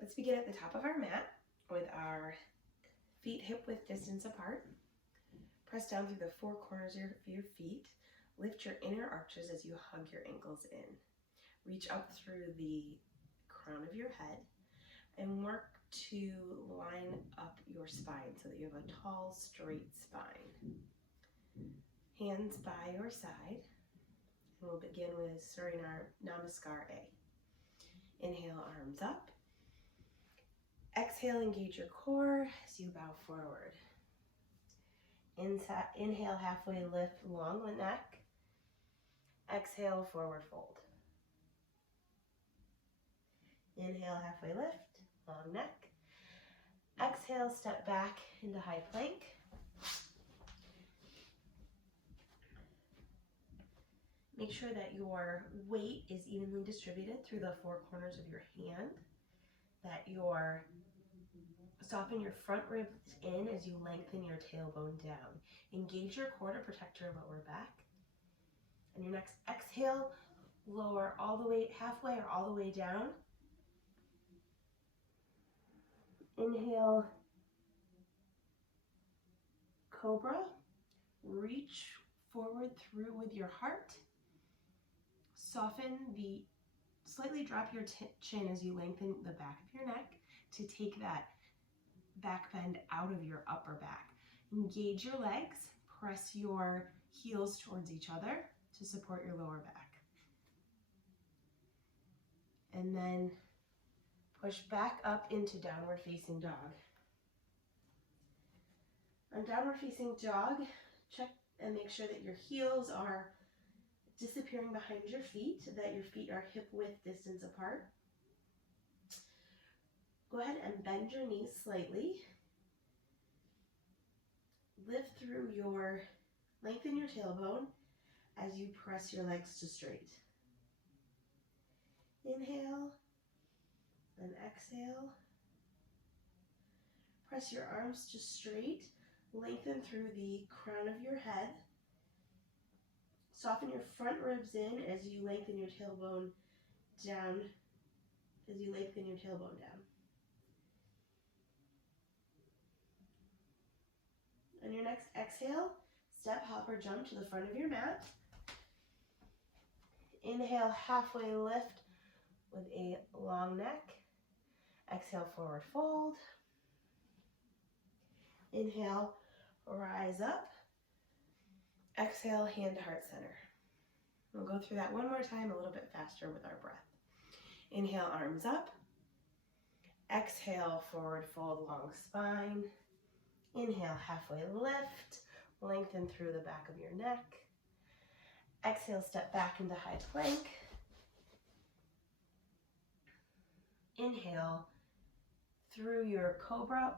Let's begin at the top of our mat with our feet hip-width distance apart. Press down through the four corners of your feet. Lift your inner arches as you hug your ankles in. Reach up through the crown of your head and work to line up your spine so that you have a tall, straight spine. Hands by your side. And we'll begin with Surya Namaskar A. Inhale, arms up. Exhale, engage your core as you bow forward. Inhale, halfway lift, long neck. Exhale, forward fold. Inhale, halfway lift, long neck. Exhale, step back into high plank. Make sure that your weight is evenly distributed through the four corners of your hand, that soften your front ribs in as you lengthen your tailbone down. Engage your core to protect your lower back. And your next exhale, lower all the way halfway or all the way down. Inhale, cobra. Reach forward through with your heart. Slightly drop your chin as you lengthen the back of your neck to take that back bend out of your upper back. Engage your legs, press your heels towards each other to support your lower back. And then push back up into downward facing dog. On downward facing dog, check and make sure that your heels are disappearing behind your feet, that your feet are hip width distance apart. Go ahead and bend your knees slightly. Lengthen your tailbone as you press your legs to straight. Inhale and exhale. Press your arms to straight. Lengthen through the crown of your head. Soften your front ribs in as you lengthen your tailbone down. On your next exhale, step, hop, or jump to the front of your mat. Inhale, halfway lift with a long neck. Exhale, forward fold. Inhale, rise up. Exhale, hand to heart center. We'll go through that one more time, a little bit faster with our breath. Inhale, arms up. Exhale, forward fold, long spine. Inhale, halfway lift. Lengthen through the back of your neck. Exhale, step back into high plank. Inhale through your cobra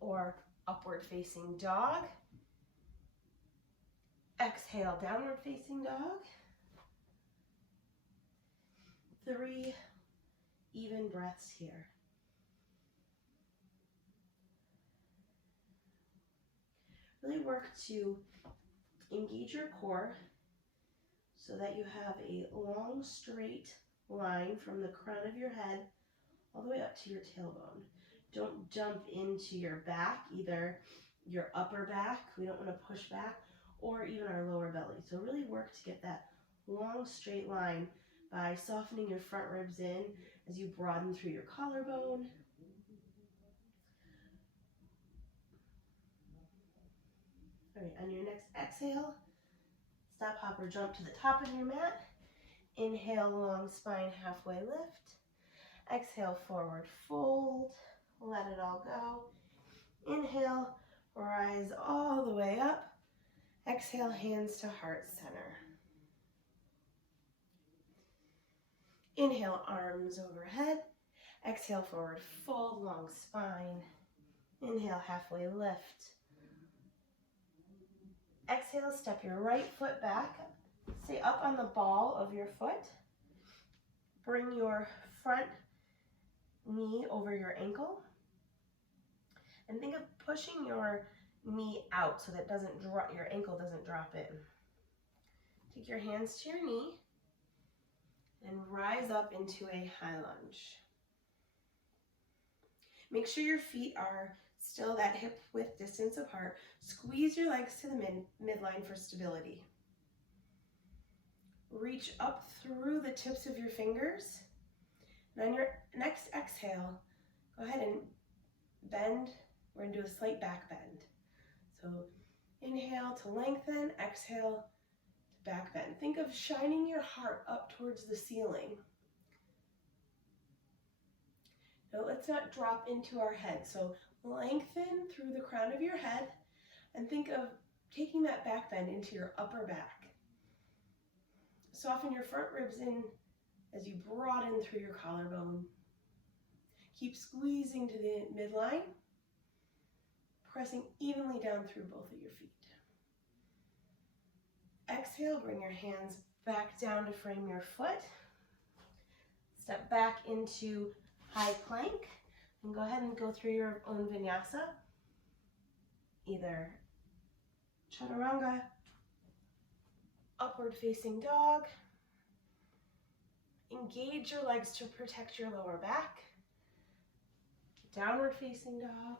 or upward facing dog. Exhale, downward facing dog. 3 even breaths here. Really work to engage your core so that you have a long, straight line from the crown of your head all the way up to your tailbone. Don't jump into your back, either your upper back, we don't want to push back, or even our lower belly. So really work to get that long, straight line by softening your front ribs in as you broaden through your collarbone. All right, on your next exhale, step, hop, or jump to the top of your mat. Inhale, long spine, halfway lift. Exhale, forward fold. Let it all go. Inhale, rise all the way up. Exhale, hands to heart center. Inhale, arms overhead. Exhale, forward fold, long spine. Inhale, halfway lift. Exhale, step your right foot back. Stay up on the ball of your foot. Bring your front knee over your ankle. And think of pushing your knee out so that your ankle doesn't drop in. Take your hands to your knee and rise up into a high lunge. Make sure your feet are still that hip width distance apart. Squeeze your legs to the midline for stability. Reach up through the tips of your fingers. And on your next exhale, go ahead and bend. We're going to do a slight back bend. So inhale to lengthen, exhale to back bend. Think of shining your heart up towards the ceiling. Now let's not drop into our head. So lengthen through the crown of your head and think of taking that back bend into your upper back. Soften your front ribs in as you broaden through your collarbone. Keep squeezing to the midline, pressing evenly down through both of your feet. Exhale, bring your hands back down to frame your foot. Step back into high plank and go ahead and go through your own vinyasa. Either chaturanga, upward facing dog. Engage your legs to protect your lower back. Downward facing dog.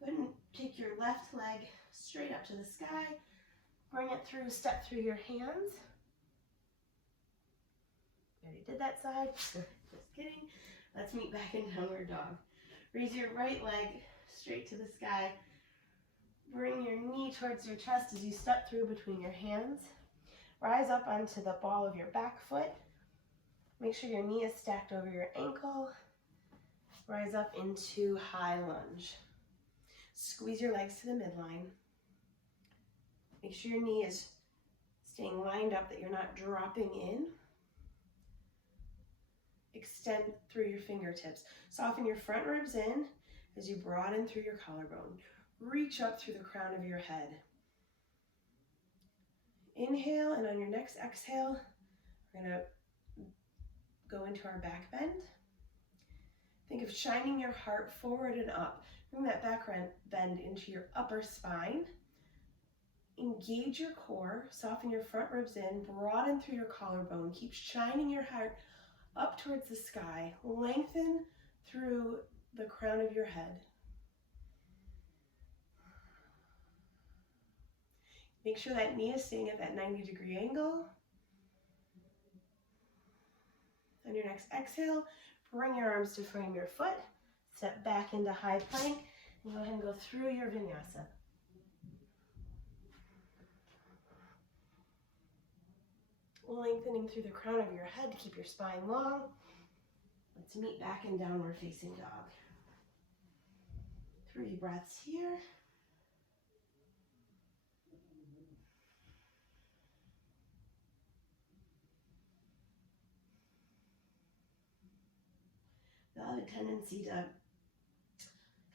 Go ahead and take your left leg straight up to the sky. Bring it through, step through your hands. Already did that side, just kidding. Let's meet back in downward dog. Raise your right leg straight to the sky. Bring your knee towards your chest as you step through between your hands. Rise up onto the ball of your back foot. Make sure your knee is stacked over your ankle. Rise up into high lunge. Squeeze your legs to the midline. Make sure your knee is staying lined up, that you're not dropping in. Extend through your fingertips. Soften your front ribs in as you broaden through your collarbone. Reach up through the crown of your head. Inhale, and on your next exhale, we're going to go into our back bend. Think of shining your heart forward and up. Bring that back bend into your upper spine. Engage your core, soften your front ribs in, broaden through your collarbone. Keep shining your heart up towards the sky. Lengthen through the crown of your head. Make sure that knee is staying at that 90-degree angle. On your next exhale, bring your arms to frame your foot. Step back into high plank and go ahead and go through your vinyasa. Lengthening through the crown of your head to keep your spine long. Let's meet back in downward facing dog. 3 breaths here. We all have a tendency to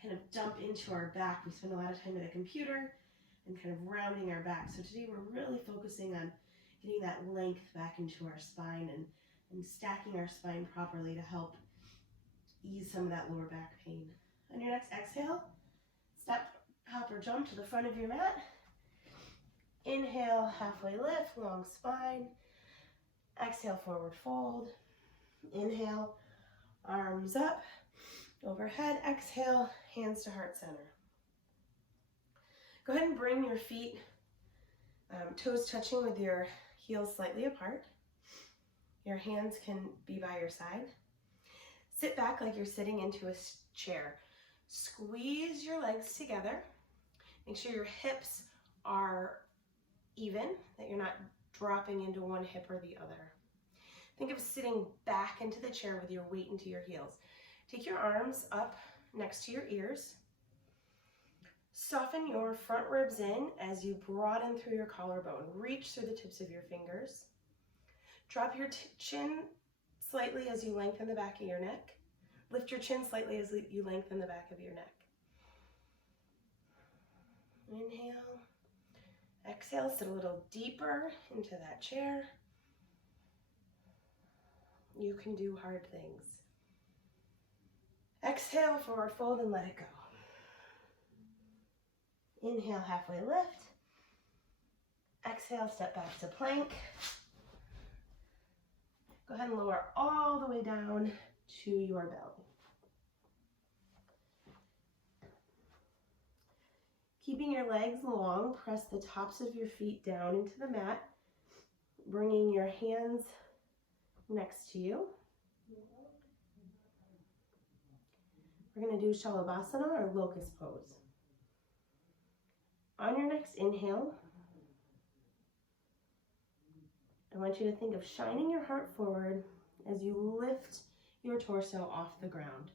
kind of dump into our back. We spend a lot of time at a computer and kind of rounding our back. So today we're really focusing on getting that length back into our spine and stacking our spine properly to help ease some of that lower back pain. On your next exhale, step, hop, or jump to the front of your mat. Inhale, halfway lift, long spine. Exhale, forward fold. Inhale, arms up, overhead. Exhale, hands to heart center. Go ahead and bring your feet, toes touching with your heels slightly apart. Your hands can be by your side. Sit back like you're sitting into a chair. Squeeze your legs together. Make sure your hips are even, that you're not dropping into one hip or the other. Think of sitting back into the chair with your weight into your heels. Take your arms up next to your ears. Soften your front ribs in as you broaden through your collarbone. Reach through the tips of your fingers. Drop your chin slightly as you lengthen the back of your neck. Lift your chin slightly as you lengthen the back of your neck. Inhale. Exhale, sit a little deeper into that chair. You can do hard things. Exhale, forward fold, and let it go. Inhale, halfway lift. Exhale, step back to plank. Go Go ahead and lower all the way down to your belly. Keeping your legs long, press the tops of your feet down into the mat, bringing your hands next to you. We're going to do Shalabhasana or locust pose. On your next inhale, I want you to think of shining your heart forward as you lift your torso off the ground.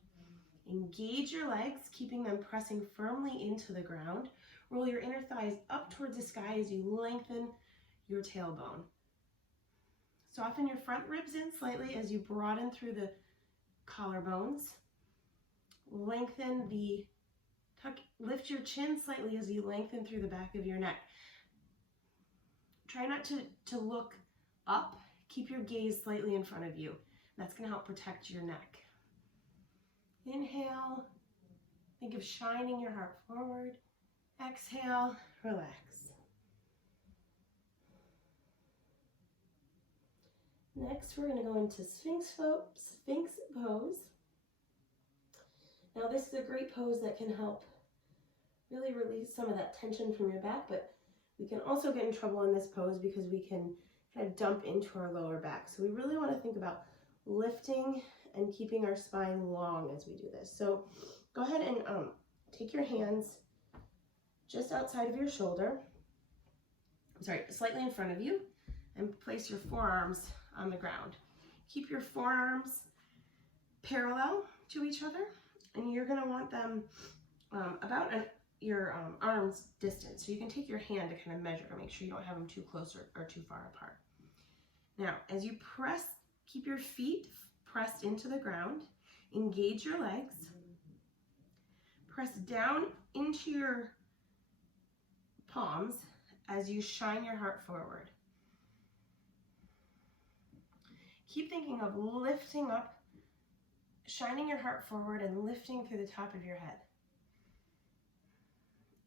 Engage your legs, keeping them pressing firmly into the ground. Roll your inner thighs up towards the sky as you lengthen your tailbone. Soften your front ribs in slightly as you broaden through the collarbones. Lengthen the tuck, lift your chin slightly as you lengthen through the back of your neck. Try not to look up. Keep your gaze slightly in front of you. That's going to help protect your neck. Inhale. Think of shining your heart forward. Exhale. Relax. Next, we're going to go into Sphinx pose. Now, this is a great pose that can help really release some of that tension from your back, but we can also get in trouble in this pose because we can kind of dump into our lower back. So we really want to think about lifting and keeping our spine long as we do this. So go ahead and take your hands just outside of your shoulder, slightly in front of you, and place your forearms on the ground. Keep your forearms parallel to each other, and you're going to want them about your arm's distance. So you can take your hand to kind of measure to make sure you don't have them too close or too far apart. Now, as you press, keep your feet pressed into the ground. Engage your legs. Press down into your palms as you shine your heart forward. Keep thinking of lifting up, shining your heart forward and lifting through the top of your head.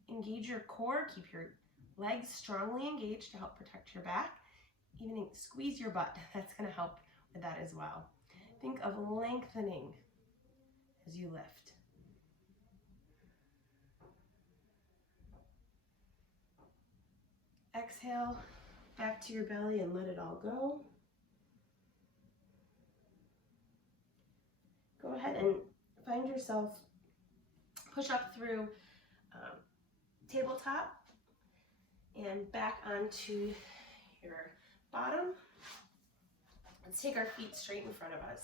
Engage your core, keep your legs strongly engaged to help protect your back. Even squeeze your butt, that's going to help with that as well. Think of lengthening as you lift. Exhale back to your belly and let it all go. Go ahead and find yourself push up through tabletop and back onto your bottom. Let's take our feet straight in front of us.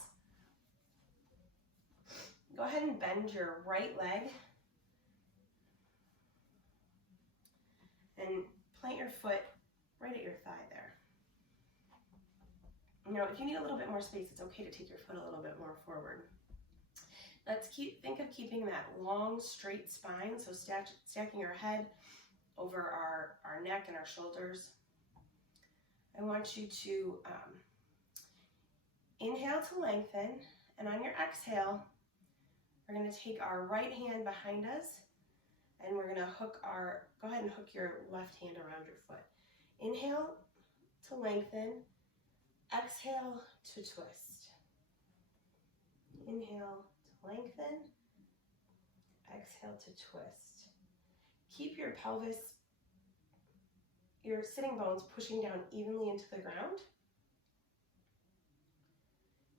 Go ahead and bend your right leg and plant your foot right at your thigh there. Now, if you need a little bit more space, it's okay to take your foot a little bit more forward. Let's think of keeping that long, straight spine, so stacking our head over our neck and our shoulders. I want you to inhale to lengthen, and on your exhale, we're going to take our right hand behind us, and we're going to go ahead and hook your left hand around your foot. Inhale to lengthen, exhale to twist. Inhale to lengthen, exhale to twist. Keep your pelvis, your sitting bones pushing down evenly into the ground.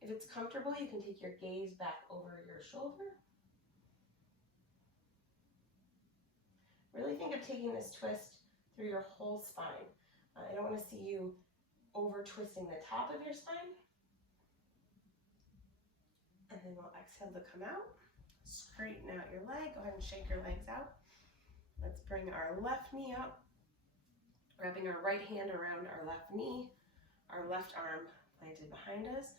If it's comfortable, you can take your gaze back over your shoulder. Really think of taking this twist through your whole spine. I don't want to see you over twisting the top of your spine. And then we'll exhale to come out. Straighten out your leg. Go ahead and shake your legs out. Let's bring our left knee up, wrapping our right hand around our left knee, our left arm planted behind us.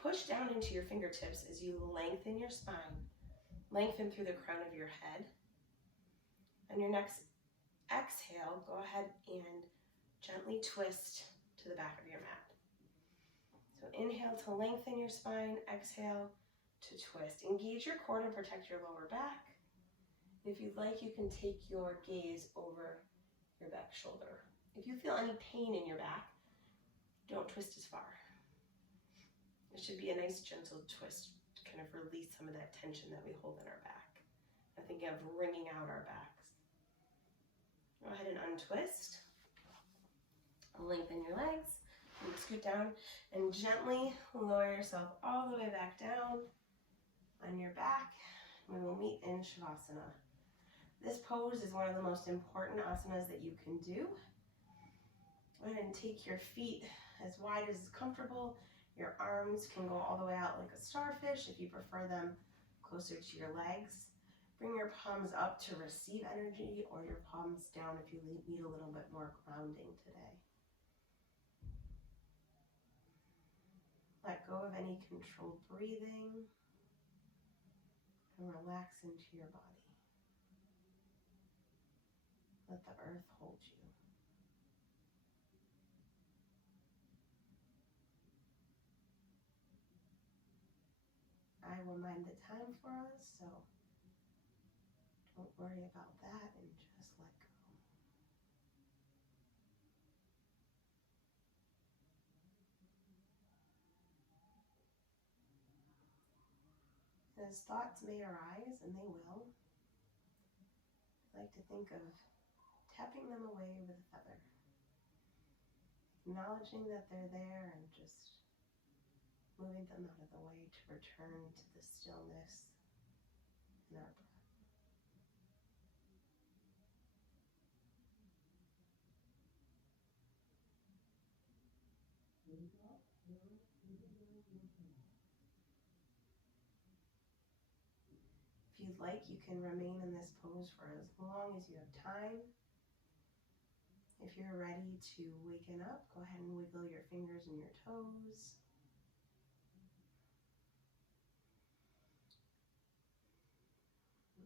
Push down into your fingertips as you lengthen your spine. Lengthen through the crown of your head. On your next exhale, go ahead and gently twist to the back of your mat. So inhale to lengthen your spine, exhale to twist. Engage your core to protect your lower back. If you'd like, you can take your gaze over your back shoulder. If you feel any pain in your back, don't twist as far. It should be a nice gentle twist to kind of release some of that tension that we hold in our back. I'm thinking of wringing out our backs. Go ahead and untwist. Lengthen your legs. And scoot down and gently lower yourself all the way back down on your back. We will meet in Shavasana. This pose is one of the most important asanas that you can do. Go ahead and take your feet as wide as is comfortable. Your arms can go all the way out like a starfish if you prefer them closer to your legs. Bring your palms up to receive energy, or your palms down if you need a little bit more grounding today. Let go of any controlled breathing and relax into your body. Let the earth hold you. I will mind the time for us, so don't worry about that and just let go. As thoughts may arise, and they will, I like to think of tapping them away with a feather. Acknowledging that they're there and just moving them out of the way to return to the stillness in our breath. If you'd like, you can remain in this pose for as long as you have time. If you're ready to waken up, go ahead and wiggle your fingers and your toes.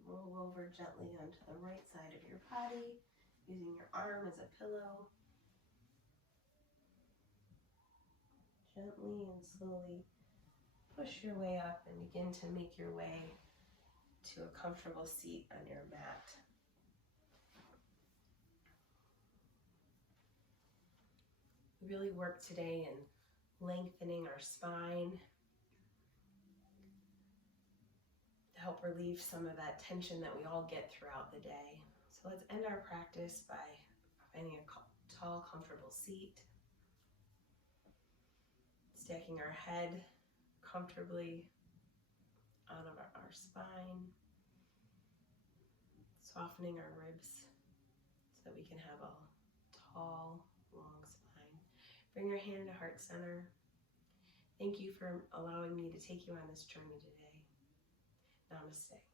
Roll over gently onto the right side of your body, using your arm as a pillow. Gently and slowly push your way up and begin to make your way to a comfortable seat on your mat. We really work today in lengthening our spine to help relieve some of that tension that we all get throughout the day. So let's end our practice by finding a tall, comfortable seat, stacking our head comfortably out of our spine, softening our ribs so that we can have a tall, long spine. Bring your hand to heart center. Thank you for allowing me to take you on this journey today. Namaste.